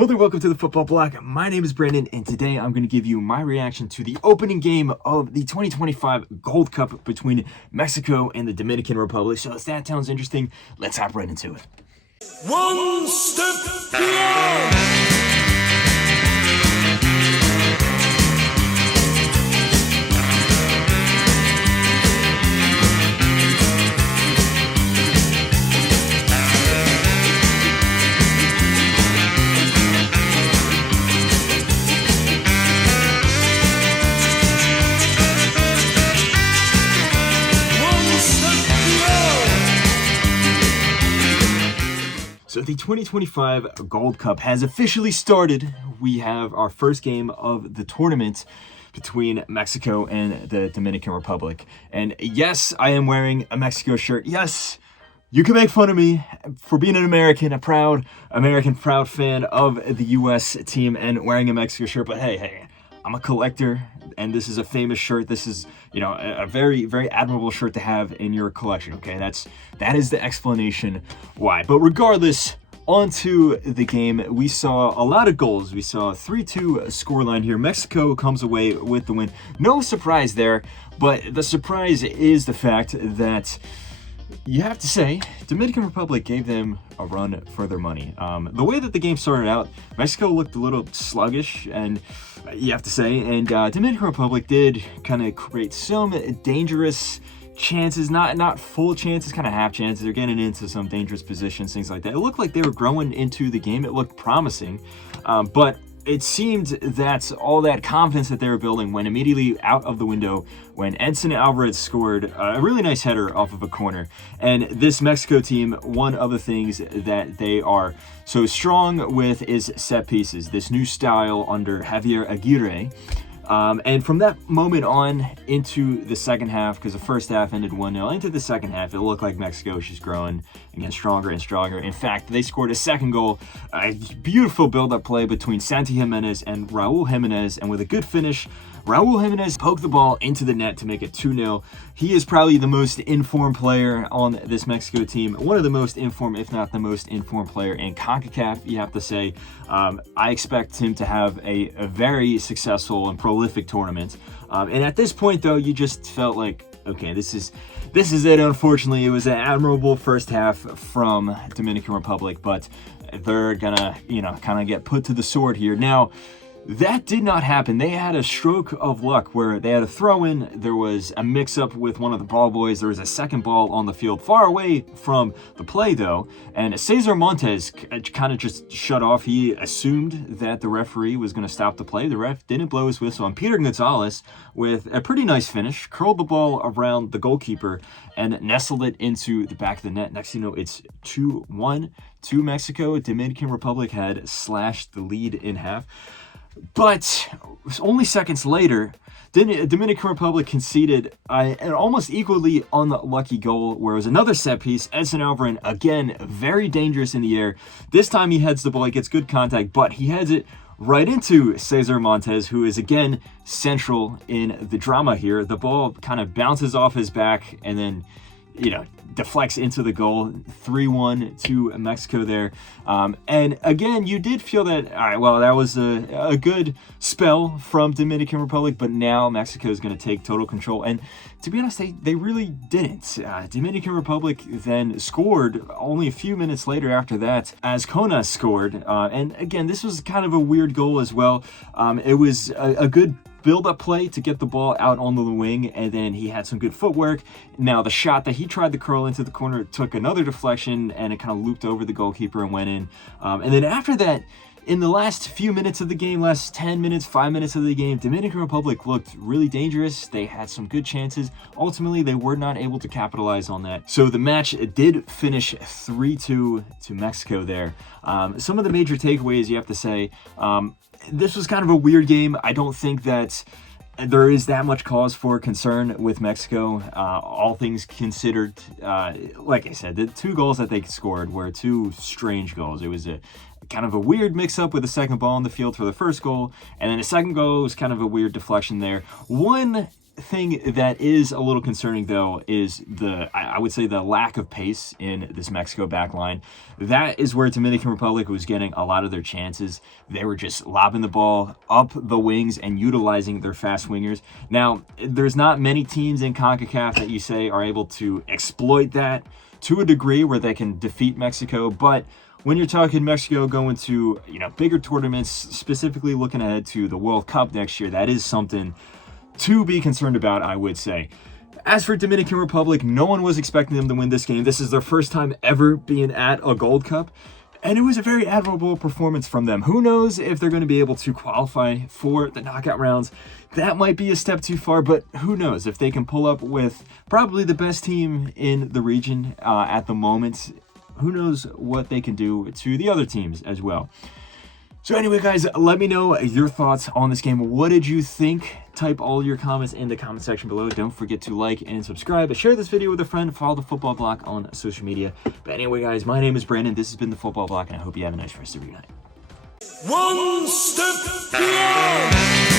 Hello there, welcome to the Football Bloc. My name is Brandon, and today I'm going to give you my reaction to the opening game of the 2025 Gold Cup between Mexico and the Dominican Republic. So if that sounds interesting, let's hop right into it. One step beyond. So the 2025 Gold Cup has officially started. We have our first game of the tournament between Mexico and the Dominican Republic. And yes, I am wearing a Mexico shirt. Yes, you can make fun of me for being an American, a proud American, proud fan of the U.S. team and wearing a Mexico shirt. But hey, I'm a collector, and this is a famous shirt. This is, a very, very admirable shirt to have in your collection, okay? That is the explanation why. But regardless, on to the game. We saw a lot of goals. We saw a 3-2 scoreline here. Mexico comes away with the win. No surprise there, but the surprise is the fact that you have to say, Dominican Republic gave them a run for their money. The way that the game started out, Mexico looked a little sluggish, and you have to say, and Dominican Republic did kind of create some dangerous chances, not full chances, kind of half chances. They're getting into some dangerous positions, things like that. It looked like they were growing into the game. It looked promising, but it seemed that all that confidence that they were building went immediately out of the window when Edson Alvarez scored a really nice header off of a corner. And this Mexico team, one of the things that they are so strong with is set pieces, this new style under Javier Aguirre. And from that moment on into the second half, because the first half ended 1-0, into the second half, it looked like Mexico was just growing and getting stronger and stronger. In fact, they scored a second goal, a beautiful build-up play between Santi Jimenez and Raul Jimenez, and with a good finish, Raul Jimenez poked the ball into the net to make it 2-0. He is probably the most informed player on this Mexico team. One of the most informed, if not the most informed player in CONCACAF, you have to say. I expect him to have a very successful and prolific tournament. And at this point, though, you just felt like, okay, this is it. Unfortunately, it was an admirable first half from Dominican Republic, but they're gonna, kind of get put to the sword here. Now, that did not happen. They had a stroke of luck where they had a throw-in. There was a mix-up with one of the ball boys. There was a second ball on the field, far away from the play, though. And Cesar Montes kind of just shut off. He assumed that the referee was going to stop the play. The ref didn't blow his whistle. And Peter Gonzalez, with a pretty nice finish, curled the ball around the goalkeeper and nestled it into the back of the net. Next thing you know, it's 2-1 to Mexico. Dominican Republic had slashed the lead in half. But only seconds later, Dominican Republic conceded an almost equally unlucky goal, where it was another set piece. Edson Alvarez, again, very dangerous in the air. This time he heads the ball, he gets good contact, but he heads it right into Cesar Montes, who is, again, central in the drama here. The ball kind of bounces off his back and then, deflects into the goal. 3-1 to Mexico there. And again, you did feel that, all right, well, that was a good spell from Dominican Republic, but now Mexico is going to take total control. And to be honest, they really didn't. Dominican Republic then scored only a few minutes later after that, as Kona scored. And again, this was kind of a weird goal as well. It was a good build-up play to get the ball out on the wing, and then he had some good footwork. Now, the shot that he tried to curl into the corner took another deflection, and it kind of looped over the goalkeeper and went in. And then after that, in the last few minutes of the game, last 10 minutes, 5 minutes of the game, Dominican Republic looked really dangerous. They had some good chances. Ultimately, they were not able to capitalize on that. So the match did finish 3-2 to Mexico there. Some of the major takeaways, you have to say, this was kind of a weird game. I don't think that there is that much cause for concern with Mexico, all things considered. Like I said, the two goals that they scored were two strange goals. It was a kind of a weird mix-up with the second ball on the field for the first goal, and then the second goal was kind of a weird deflection there. One thing that is a little concerning, though, is I would say the lack of pace in this Mexico back line. That is where Dominican Republic was getting a lot of their chances. They were just lobbing the ball up the wings and utilizing their fast wingers. Now, there's not many teams in CONCACAF that you say are able to exploit that to a degree where they can defeat Mexico, but when you're talking Mexico going to, bigger tournaments, specifically looking ahead to the World Cup next year, that is something to be concerned about, I would say. As for Dominican Republic, no one was expecting them to win this game. This is their first time ever being at a Gold Cup, and it was a very admirable performance from them. Who knows if they're going to be able to qualify for the knockout rounds? That might be a step too far, but who knows if they can pull up with probably the best team in the region at the moment. Who knows what they can do to the other teams as well. So anyway, guys, let me know your thoughts on this game. What did you think? Type all your comments in the comment section below. Don't forget to like and subscribe. Share this video with a friend. Follow the Football Bloc on social media. But anyway, guys, my name is Brandon. This has been the Football Bloc, and I hope you have a nice rest of your night. One step beyond.